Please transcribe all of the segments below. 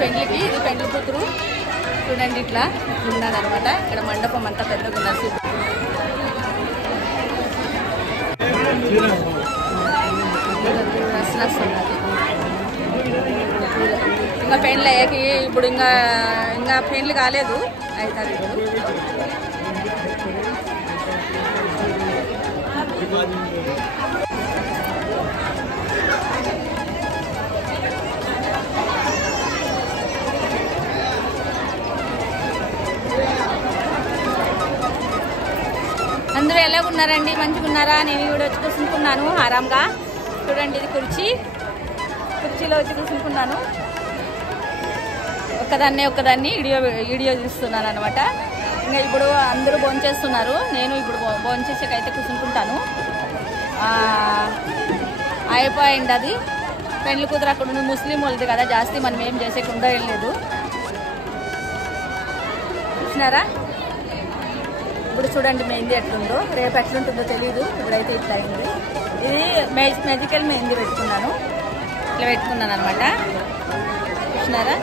పెండ్లికి, ఇది పెండ్లి కూతురు చూడండి. ఇట్లా ఉన్నదనమాట. ఇక్కడ మండపం అంతా పెద్దగా ఉన్నది. ఇంకా పెండ్లు అయ్యాకి ఇప్పుడు ఇంకా పెండ్లు కాలేదు, అవుతుంది ఇప్పుడు. అందరూ ఎలాగున్నారండి? మంచిగా ఉన్నారా? నేను కూడా వచ్చి కూర్చుంటున్నాను ఆరాంగా. చూడండి, ఇది కుర్చీలో వచ్చి కూర్చుంటున్నాను. ఒక్కదాన్ని వీడియో తీస్తున్నాను అనమాట. ఇంకా ఇప్పుడు అందరూ భోంచేస్తున్నారు. నేను ఇప్పుడు భోంచేసేకైతే కూర్చుంటుంటాను. అయిపోయింది అది. పెండ్లి కూతురు అక్కడ ఉంది, ముస్లిం వాళ్ళది కదా, జాస్తి మనం ఏం చేసేకుండా ఏం లేదు. చూసినారా? ఇప్పుడు చూడండి మెహందీ ఎట్లుందో, రేపు ఎట్లుంటుందో తెలీదు. ఇప్పుడైతే ఇట్లా అయింది. ఇది మ్యాజికల్ మెహందీ పెట్టుకున్నాను, ఇట్లా పెట్టుకున్నాను అనమాట. చూసినారా?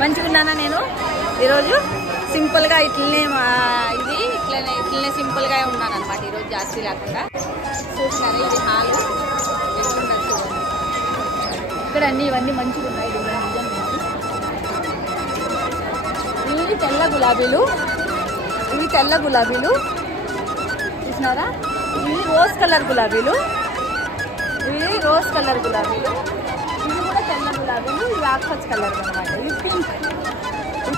మంచిగా ఉన్నానా నేను ఈరోజు? సింపుల్గా ఇట్లనే ఇట్లనే సింపుల్గా ఉన్నాను అనమాట ఈరోజు, జాస్తి లేకుండా. చూసినారా? ఇది హాలు ఎట్లున్నది చూడండి. ఇక్కడ ఇవన్నీ మంచిగా ఉన్నాయి. ఇవి తెల్ల గులాబీలు, చూసినారా? ఇవి రోజ్ కలర్ గులాబీలు, ఇవి కూడా తెల్ల గులాబీలు. ఇవి ఆకుపచ్చ కలర్ అనమాట. ఇవి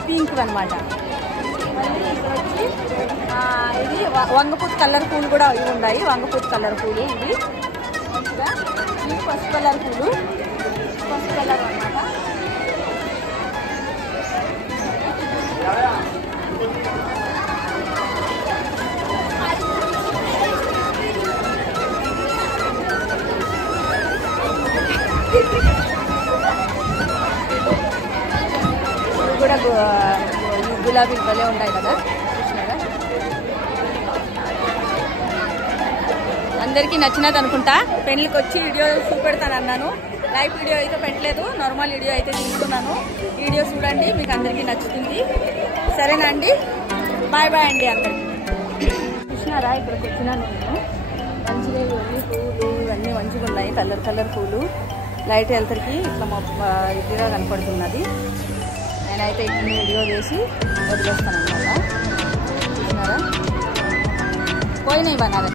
పింక్ అనమాట. మళ్ళీ ఇక్కడ వచ్చి ఇది వంగపూత కలర్ పూలు కూడా ఇవి ఉన్నాయి. వంగపూత కలర్ పూలు ఇవి. మంచిగా ఇవి పసుపు కలర్ పూలు, పసుపు కలర్ అనమాట. కూడా గులాబీలు భలే ఉంటాయి కదా, చూసినారా? అందరికీ నచ్చినది అనుకుంటా. పెళ్ళికి వచ్చి వీడియో చూపెడతాను అన్నాను. లైవ్ వీడియో అయితే పెట్టలేదు, నార్మల్ వీడియో అయితే తీసుకున్నాను. వీడియో చూడండి, మీకు అందరికీ నచ్చుతుంది. సరేనా అండి? బాయ్ బాయ్ అండి అందరికి. చూసినారా? ఇక్కడికి వచ్చినాను నేను. మంచిగా ఇవన్నీ పూలు ఇవన్నీ మంచిగా ఉన్నాయి. కలర్ పూలు లైట్ వెళ్తరికి ఇట్లా ఇదిగా కనపడుతున్నది. నేనైతే ఇట్లా వీడియో చేసి వదిలేస్తాను అన్నమాట. చూసినారా? పోయినాయి బనారస్.